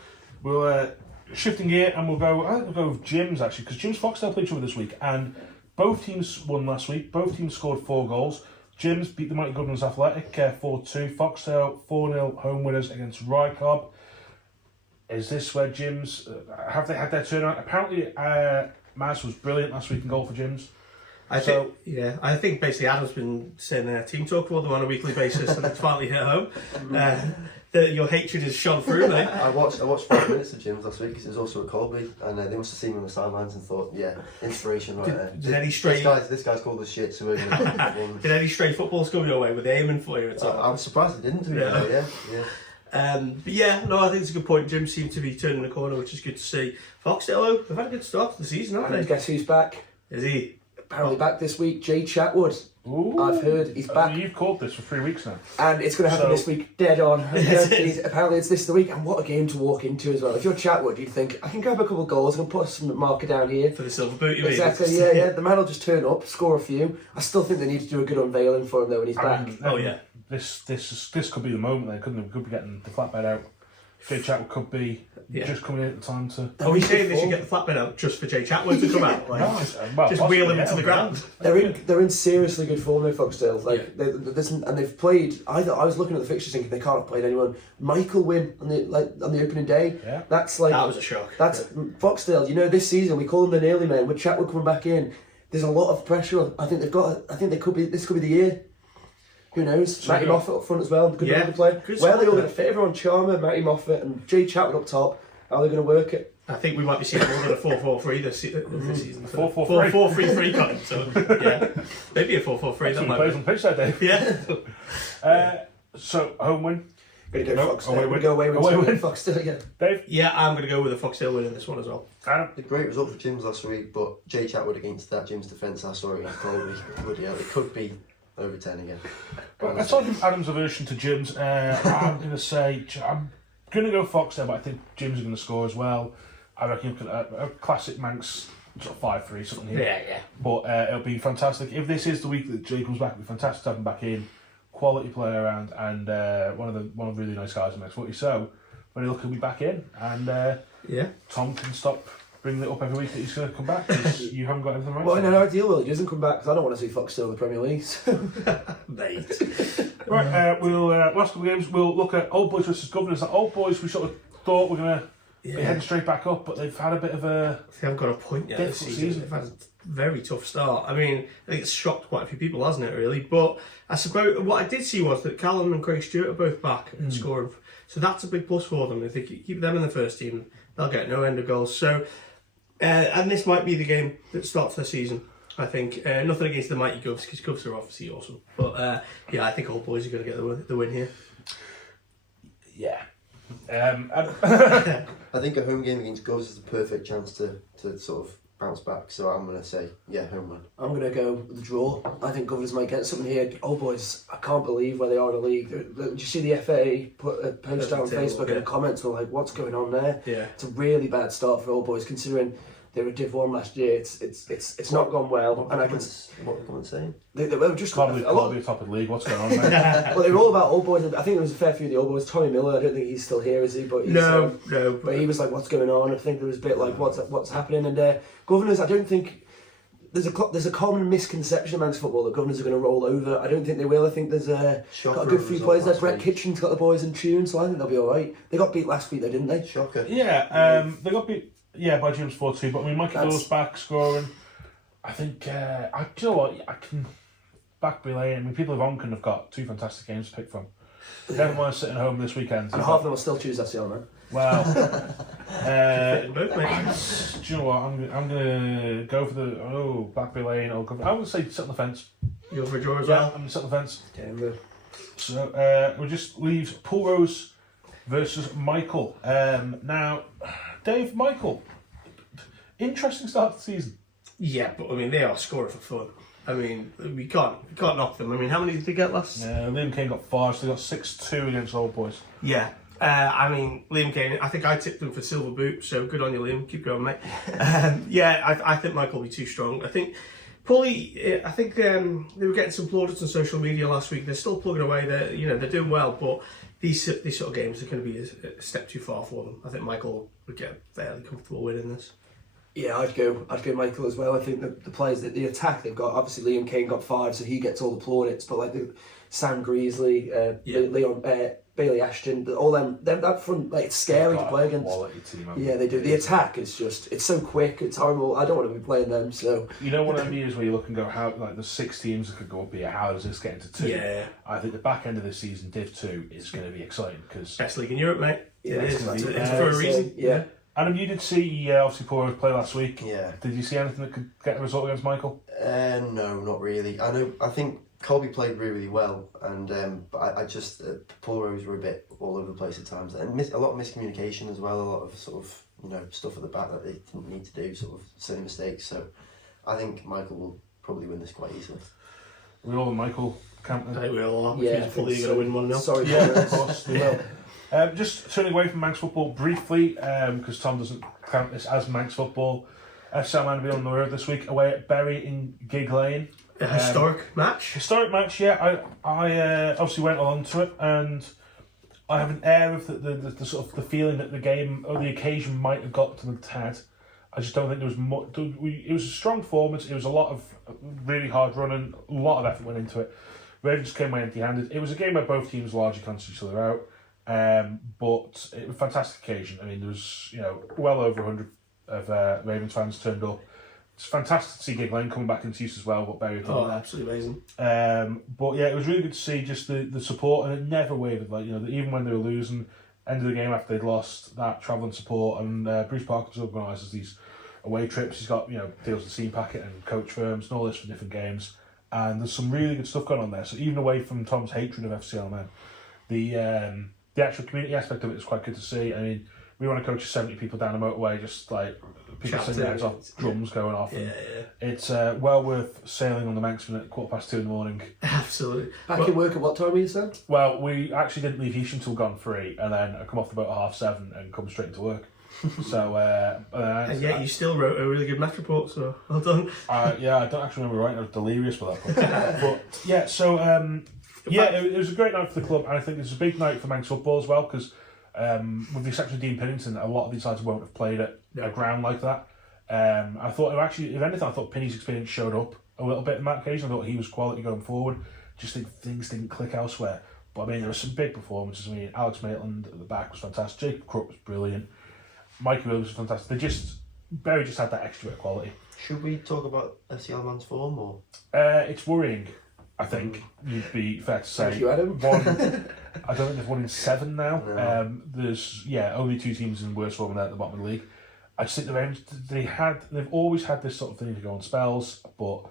we'll shifting gear and we'll go with Jim's actually, because Jim's Foxdale played each other this week and both teams won last week. Both teams scored 4 goals. Jim's beat the mighty Governors Athletic 4-2. Foxdale 4-0 home winners against Rycob. Is this where Jim's have they had their turnaround? Apparently, Maz was brilliant last week in goal for Jim's. I think basically Adam's been saying team talk with them on a weekly basis, and it's finally hit home. Your hatred has shone through, mate. I watched 5 minutes of Jim's last week because it was also at Colby, and they must have seen me on the sidelines and thought, yeah, inspiration right there. Did any stray This guy's called us shit, so we're going to. Did any stray footballs come your way? Were they aiming for you at all? I was surprised they didn't do it. Yeah. But yeah, no, I think it's a good point. Jim seemed to be turning the corner, which is good to see. Foxdale, they've had a good start to the season, haven't And they? guess who's back? Is he? Apparently back this week, Jay Chatwood. Ooh. I've heard he's back. You've called this for 3 weeks now. And it's going to happen So- this week, dead on. Apparently it's this the week, and what a game to walk into as well. If you're Chatwood, you'd think, I can grab a couple of goals and put some marker down here. For the silver boot, you mean? Exactly, yeah. The man will just turn up, score a few. I still think they need to do a good unveiling for him though when he's back. Oh, yeah. This could be the moment then, couldn't it? We could be getting the flatbed out. Jay Chatwood could be just coming in at the time to. Are we saying they should get the flatbed out just for Jay Chatwood to come out? Like, just wheel him into the ground. They're in seriously good form now, Foxdale. Like they've played. I was looking at the fixtures thinking they can't have played anyone. Michael win on the opening day. Yeah. That's like That was a shock. That's Foxdale. You know, this season we call them the early men. With Chatwood coming back in, there's a lot of pressure. I think they could be. This could be the year. Who knows? Matty Moffat up front as well. Good player. Where are they all going to fit everyone? Charmer, Matty Moffat, and Jay Chatwood up top. How are they going to work it? I think we might be seeing more than a 4-4-3 this season. 4-4-3. 4-4-3-3 coming. So yeah, maybe a 4-4-3. That's That what might plays be. on pitch that day. So home win. Going to go No, Foxdale. away Going win. to go away Away with win. Foxdale. Yeah. Dave. Yeah, I'm going to go with a Foxdale win in this one as well. Adam. A great result for Jim's last week, but Jay Chatwood against that Jim's defence, I saw it against Colby. Bloody hell, it could be over 10 again. I told him Adam's aversion to Jim's. I'm going to say I'm going to go Foxdale, but I think Jim's going to score as well. I reckon a classic Manx sort of 5-3 something here. Yeah. But it'll be fantastic if this is the week that Jay comes back. It'll be fantastic to have him back in. Quality player around and one of the really nice guys in next footy. So very lucky he'll be back in and Tom can stop bringing it up every week that he's going to come back because you haven't got everything right. Well, in an ideal world, he doesn't come back because I don't want to see Foxdale in the Premier League. So. Mate. Right, we'll last couple of games we'll look at Old Boys versus Governors. The Old Boys we sort of thought were going to be heading straight back up, but they've had a bit of a. They haven't got a point yet this season. They've had a very tough start. I mean, I think it's shocked quite a few people, hasn't it, really? But I suppose what I did see was that Callum and Craig Stewart are both back and scoring. So that's a big plus for them. If they keep them in the first team, they'll get no end of goals. So, and this might be the game that starts their season. I think nothing against the mighty Govs because Govs are obviously awesome. But I think Old Boys are going to get the win here. Yeah. I think a home game against Govs is the perfect chance to sort of bounce back. So I'm going to say, home win. I'm going to go with the draw. I think Governors might get something here. Old Boys, I can't believe where they are in the league. Did you see the FA put a post out on Facebook and the comments were like, what's going on there? Yeah. It's a really bad start for Old Boys considering they were Div 1 last year. It's not gone well. What And are I can. the comments saying? They were just Can't be a lot. top of the league. What's going on there? Well, they were all about Old Boys. I think there was a fair few of the Old Boys. Tommy Miller, I don't think he's still here, is he? But he's, No. But he was like, "What's going on?" I think there was a bit like, "What's happening?" And Governors, I don't think there's a common misconception amongst football that Governors are going to roll over. I don't think they will. I think there's got a good few players there. Brett Kitchen's got the boys in tune, so I think they'll be all right. They got beat last week, though, didn't they? Shocker. Yeah. They got beat. Yeah, by Jim's 4-2. But I mean, Mikey Dawes back scoring. I think. Do you know what? I can back Lane. I mean, people of Onken have got 2 fantastic games to pick from. Never mind sitting home this weekend. And half of them will still choose SCL, man. Well, Both, mate. do you know what? I'm gonna go for the back Lane. I'm gonna say sit on the fence. You're for a draw as Yeah, well. I'm gonna sit on the fence. Okay, So we'll just leave Paul Rose versus Michael. Now, Dave, Michael, interesting start to the season. Yeah, but I mean, they are scoring for fun. I mean, we can't knock them. I mean, how many did they get last? Liam Kane got 5, so they got 6-2 against Old Boys. Yeah. I mean, Liam Kane, I think I tipped them for silver boot, so good on you, Liam. Keep going, mate. I think Michael will be too strong. I think Paulie, I think they were getting some plaudits on social media last week. They're still plugging away. They're doing well, but these sort of games are going to be a step too far for them. I think Michael would get a fairly comfortable win in this. Yeah, I'd go Michael as well. I think the players that the attack they've got, obviously Liam Kane got 5, so he gets all the plaudits. But like Sam Greasley, Bailey Ashton, all them up front, like it's scary to play against. Team, yeah, they do. The attack is it's so quick, it's horrible. I don't want to be playing them. So one of them years where you look and go, how like there's 6 teams that could go up here. How does this get into 2? Yeah, I think the back end of this season, Div 2, is going to be exciting because best league in Europe, mate. Yeah, it is. It's for a reason. Yeah. Adam, you did see obviously Paul Rose play last week. Yeah. Did you see anything that could get a result against Michael? No, not really. I think Colby played really well, and but I just Paul Rose were a bit all over the place at times, and a lot of miscommunication as well. A lot of sort of stuff at the back that they didn't need to do, sort of silly mistakes. So I think Michael will probably win this quite easily. We all in Michael camp. I think we all are. Yeah, Probably going to win 1-0. Sorry, Yeah, of course they will. Just turning away from Manx football briefly, because Tom doesn't count this as Manx football. FC Man will be on the road this week away at Bury in Gigg Lane. A historic match. Historic match, yeah. I obviously went along to it, and I have an air of the sort of the feeling that the game or the occasion might have got to the tad. I just don't think there was much. It was a strong performance. It was a lot of really hard running. A lot of effort went into it. Ravens came away empty-handed. It was a game where both teams largely cancelled each other out. But it was a fantastic occasion. I mean, there was well over 100 of Ravens fans turned up. It's fantastic to see Gigg Lane coming back into use as well. What Bury have done. Oh, absolutely amazing. But yeah, it was really good to see just the support, and it never wavered. Like even when they were losing, end of the game after they'd lost, that travelling support, and Bruce Parkinson organises these away trips. He's got deals with Scene Packet and coach firms and all this for different games, and there's some really good stuff going on there. So even away from Tom's hatred of FCL men, the actual community aspect of it is quite good to see. I mean, we want to coach 70 people down the motorway, just like people singing their heads off, drums going off. Yeah. It's well worth sailing on the Manxman at 2:15 in the morning. Absolutely. Back in work at what time were you, Sam? Well, we actually didn't leave Heash until gone 3, and then I come off the boat at 7:30 and come straight into work. So, and yet you still wrote a really good match report, so well done. Yeah, I don't actually remember writing. I was delirious with that. But yeah, so it was a great night for the club, and I think it's a big night for Manx football as well because. With the exception of Dean Pennington, a lot of these sides won't have played at a ground like that. I thought, if anything, I thought Penny's experience showed up a little bit in that occasion. I thought he was quality going forward. Just think things didn't click elsewhere. But I mean, there were some big performances. I mean, Alex Maitland at the back was fantastic. Jacob Crook was brilliant. Mikey Williams was fantastic. Bury just had that extra bit of quality. Should we talk about FCL man's form or? It's worrying. I think you'd be fair to say. Thank you, Adam. I don't think they've won in 7 now. No. There's only 2 teams in worse form than at the bottom of the league. I just think they've always had this sort of thing to go on spells, but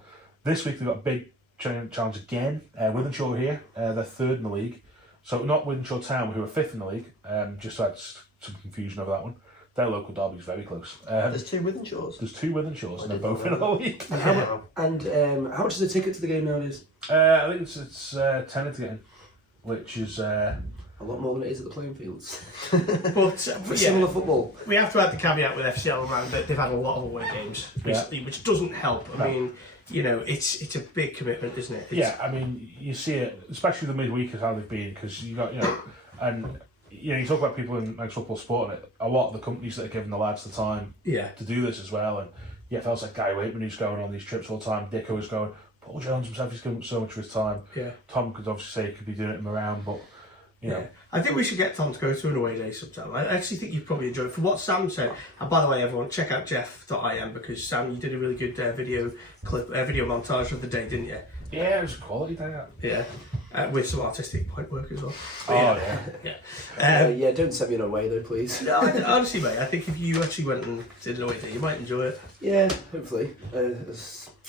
this week they've got a big challenge again. Wythenshawe here, they're 3rd in the league, so not Wythenshawe Town who are 5th in the league. Just to add some confusion over that one. Their local derby's very close. There's 2 Wythenshaws. There's 2 Wythenshaws, and they're both in the league. And how much is the ticket to the game nowadays? I think it's 10 to get in, which is a lot more than it is at the playing fields. But similar football. We have to add the caveat with FCL around that they've had a lot of away games recently, which doesn't help. I mean, it's a big commitment, isn't it? I mean, you see it, especially the midweek is how they've been, because you got and. You talk about people in Manx football sport, and a lot of the companies that are giving the lads the time to do this as well. And fellas like Guy Waitman who's going on these trips all the time, Dicko is going, Paul Jones himself, he's giving so much of his time. Yeah. Tom could obviously say he could be doing it in around, but you know. I think we should get Tom to go to an away day sometime. I actually think you'd probably enjoy it. For what Sam said, and by the way, everyone, check out jeff.im because Sam, you did a really good video montage of the day, didn't you? Yeah, it was a quality day. Yeah. With some artistic point work as well. Oh, yeah. Yeah, don't send me on away though, please. No, honestly, mate, I think if you actually went and did an away day, you might enjoy it. Yeah, hopefully.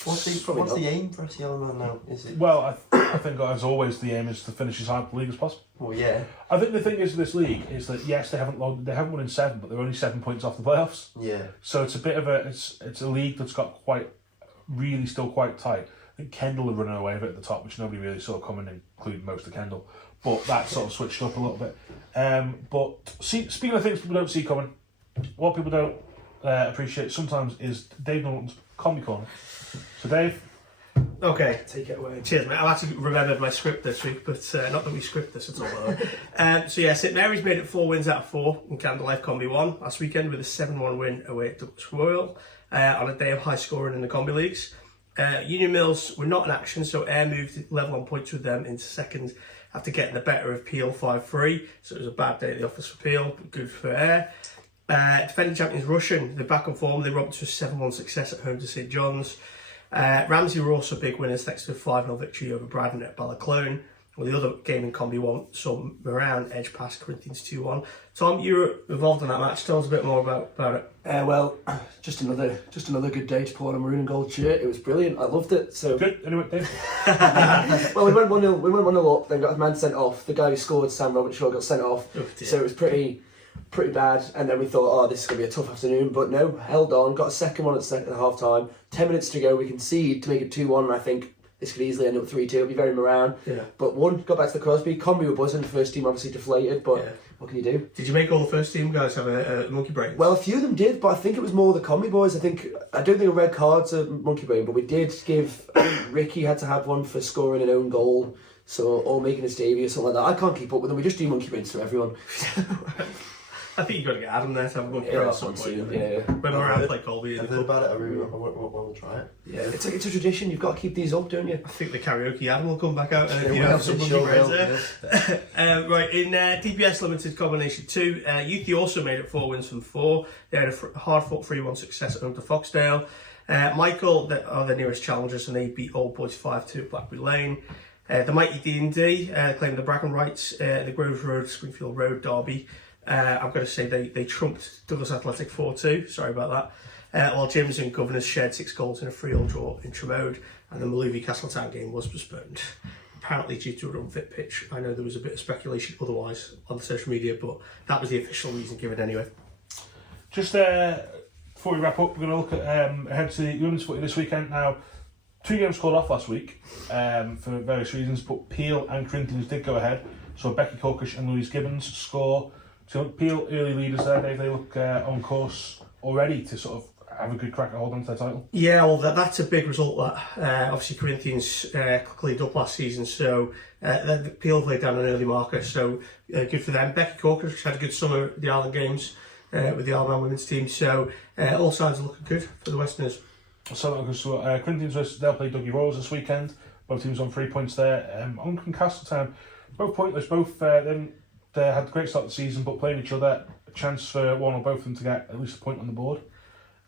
What's the aim for FCL Man now? Is it? Well, I think as always the aim is to finish as high up the league as possible. Well, yeah. I think the thing is with this league is that yes, they haven't won in 7, but they're only 7 points off the playoffs. Yeah. So it's a bit of it's a league that's got still quite tight. I think Kendall had run away with it at the top, which nobody really saw coming, including most of Kendall. But that sort of switched up a little bit. But speaking of things people don't see coming, what people don't appreciate sometimes is Dave Norton's Combi Corner. So Dave, Okay. Take it away. Cheers, mate. I've actually remembered my script this week, but not that we script this at all. So yeah, St Mary's made it 4 wins out of 4 in Candlelight Combi 1 last weekend with a 7-1 win away at Douglas Royal on a day of high scoring in the Combi Leagues. Union Mills were not in action, so Ayr moved level on points with them into second after getting the better of Peel 5-3. So it was a bad day at the office for Peel, but good for Ayr. Defending champions Russian, they're back on form. They robbed to a 7-1 success at home to St John's. Ramsey were also big winners thanks to a 5-0 victory over Braddon at Ballaclone. Well, the other game in Combi 1 saw Moran edge past Corinthians 2-1. Tom, you were involved in that match. Tell us a bit more about it. Well, just another good day to put on a maroon and gold shirt. It was brilliant. I loved it. So good. Anyway, Dave. well, we went 1-0. We went 1-0 up. Then got a man sent off. The guy who scored, Sam Robert Shaw, got sent off. Oh, so it was pretty bad. And then we thought, this is going to be a tough afternoon. But no, held on. Got a second one at half time. 10 minutes to go. We concede to make it 2-1. And I think this could easily end up 3-2. It'll be very Moran. Yeah. But one got back to the Crosby. Combi were buzzing. First team obviously deflated. But what can you do? Did you make all the first team guys have a monkey brain? Well, a few of them did, but I think it was more the Combi boys. I don't think a red card's a monkey brain, but we did give. I think Ricky had to have one for scoring an own goal, or making a debut or something like that. I can't keep up with them. We just do monkey brains to everyone. I think you've got to get Adam there to have a monkey brain at some point. When Moran played Colby. I've heard about it. I want to try it. Yeah, it's a tradition. You've got to keep these up, don't you? I think the karaoke Adam will come back out and have some monkey brains there. Right, in DPS Limited Combination 2, Youthie also made it 4 wins from 4. They had a hard-fought 3-1 success at home to Foxdale. Michael are the nearest challengers, and they beat Old Boys 5-2 at Blackberry Lane. The mighty D&D claimed the bragging rights the Grove Road, Springfield Road derby. I've got to say they trumped Douglas Athletic 4-2, sorry about that. While Jims and Governors shared 6 goals in a 3-3 draw in Tremode, and the Maluvy Castletown game was postponed. Apparently due to an unfit pitch. I know there was a bit of speculation otherwise on the social media, but that was the official reason given anyway. Just before we wrap up, we're going to look at ahead to the women's footy this weekend. Now, 2 games called off last week for various reasons, but Peel and Corinthians did go ahead. So Becky Colkish and Louise Gibbons score. So Peel, early leaders there, Dave. They look on course already to sort of have a good crack at holding to their title. Yeah, well, that's a big result. That obviously Corinthians cleaned up last season, so Peel played down an early marker, so good for them. Becky Colkish had a good summer at the Ireland Games with the Ireland women's team, so all signs are looking good for the Westerners. So Corinthians, they'll play Dougie Rose this weekend. Both teams on 3 points there. Onchan Castletown, both pointless. Both they had a great start to the season, but playing each other, a chance for one or both of them to get at least a point on the board.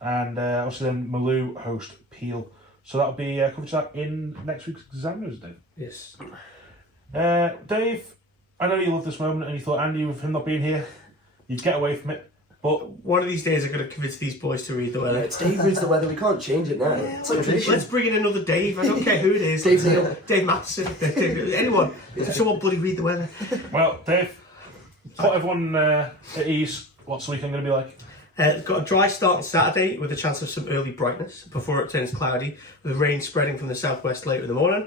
And obviously then Malou host Peel. So that'll be coverage of that in next week's Examiners, Dave. Yes. Dave, I know you love this moment and you thought, Andy, with him not being here, you'd get away from it. But one of these days I'm going to convince these boys to read the weather. It's Dave reads the weather, we can't change it now. It's like Let's bring in another Dave. I don't care who it is. Dave Neal. Dave Matheson. Anyone. Someone bloody read the weather. Well, Dave, put everyone at ease. What's the weekend going to be like? Got a dry start on Saturday with a chance of some early brightness before it turns cloudy, with rain spreading from the southwest later in the morning,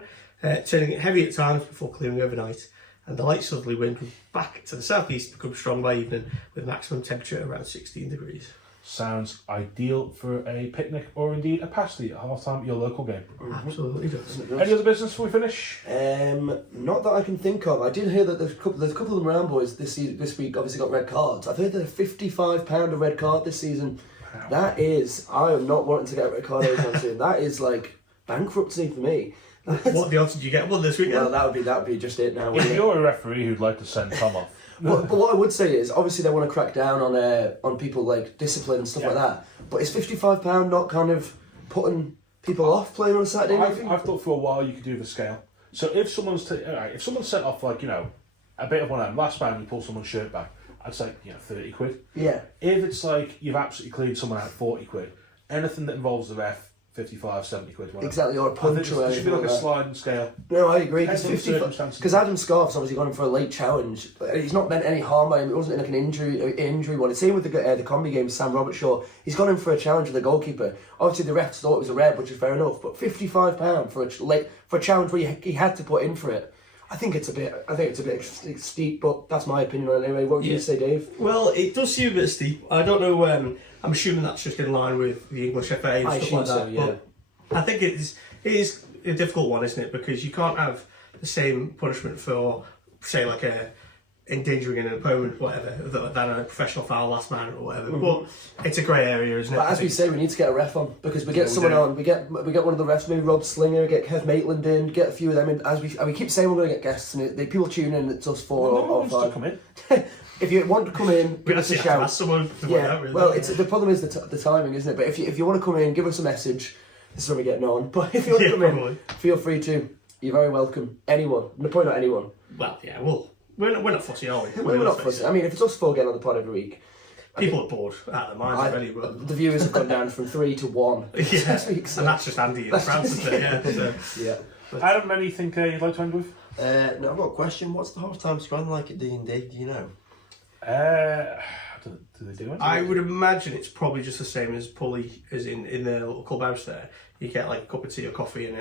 turning heavy at times before clearing overnight. And the light southerly wind back to the southeast becomes strong by evening, with maximum temperature around 16 degrees. Sounds ideal for a picnic or indeed a pasty at half-time at your local game. Absolutely does. Any other business before we finish? Not that I can think of. I did hear that there's a couple of them round boys this week obviously got red cards. I've heard that a £55 a red card this season. Wow. That is, I am not wanting to get a red card anytime soon. That is like bankruptcy for me. What the odds did you get one this weekend? Well, that would be just it now. If you're a referee who'd like to send Tom off. But what I would say is, obviously they want to crack down on people like discipline and stuff like that. But is £55 not kind of putting people off playing on a Saturday night? I've thought for a while you could do the scale. So if someone's if someone's sent off like a bit of one of them, last man you pull someone's shirt back, I'd say 30 quid. Yeah. If it's like you've absolutely cleared someone out 40 quid, anything that involves the ref 55, 70 quid. Whatever. Exactly, or a punch or there should be like a that. sliding scale. No, I agree. Circumstances. Because Adam Scarf's obviously gone in for a late challenge. He's not meant any harm by him. It wasn't like an injury one. It's same with the Combi game, Sam Robertshaw. He's gone in for a challenge with the goalkeeper. Obviously, the refs thought it was a red, which is fair enough. But £55 for a challenge where he had to put in for it. I think it's a bit steep, but that's my opinion on it anyway. What would you say, Dave? Well, it does seem a bit steep. I don't know. I'm assuming that's just in line with the English FA and stuff like that. So, yeah. But I think it is a difficult one, isn't it? Because you can't have the same punishment for, say, like endangering an opponent, whatever, than a professional foul, last man, or whatever. But it's a grey area, isn't it? But as we say, we need to get a ref on because we get someone on. We get one of the refs, maybe Rob Slinger, get Kev Maitland in, get a few of them in. As we keep saying, we're going to get guests, and people tune in. It's us four or five. Come in. If you want to come in, give us a shout. Ask someone to Yeah. out, really. Well, the problem is the timing, isn't it? But if you want to come in, give us a message. This is when we're getting on. But if you want to come in, feel free to. You're very welcome. Anyone. No, probably not anyone. Well, yeah, we're not fussy, are we? We're not fussy. I mean, if it's us four getting on the pod every week, people are bored out of their minds already. But the viewers have gone down from 3 to 1 this week. So. And that's just Andy in France, isn't it? Yeah. So. Yeah. Adam, anything you'd like to end with? No, I've got a question. What's the half-time scoring like at D&D? Do you know? Do they do it? I would imagine it's probably just the same as Pulley, as in the little clubhouse there. You get like a cup of tea or coffee and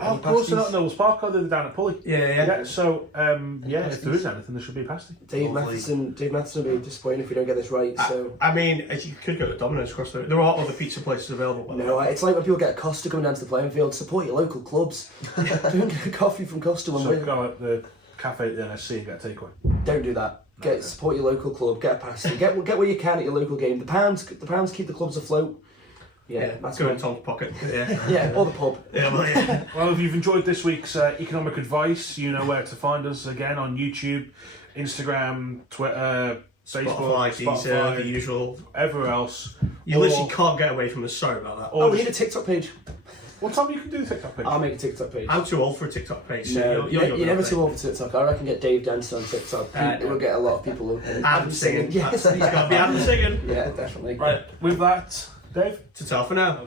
of course, they're not in Knowles Park, are they? They're down at Pulley. Yeah. So, if there is anything, there should be a pasty. Dave Matheson will be disappointed if we don't get this right. So I mean, you could go to Domino's across the. There are other pizza places available. No, it's like when people get Costa coming down to the playing field. Support your local clubs. Don't get a coffee from Costa when So we're. go at the cafe at the NSC and get a takeaway. Don't do that. Support your local club. Get a pasty. Get what you can at your local game. The pounds keep the clubs afloat. Yeah, that's go good. in Tom's pocket. Yeah. Yeah, or the pub. Yeah. Well, if you've enjoyed this week's economic advice, you know where to find us again on YouTube, Instagram, Twitter, Facebook, Spotify, the usual. everywhere else. You literally can't get away from us. Sorry about that. Oh, we need a TikTok page. What time you can do the TikTok page? I'll make a TikTok page. I'm too old for a TikTok page. So No, you're never too old for TikTok. I reckon get Dave dancing on TikTok. It will get a lot of people. Adam singing. Yes, He's got to be Adam singing. Yeah, definitely. Right, with that, Dave? Ta-ta for now.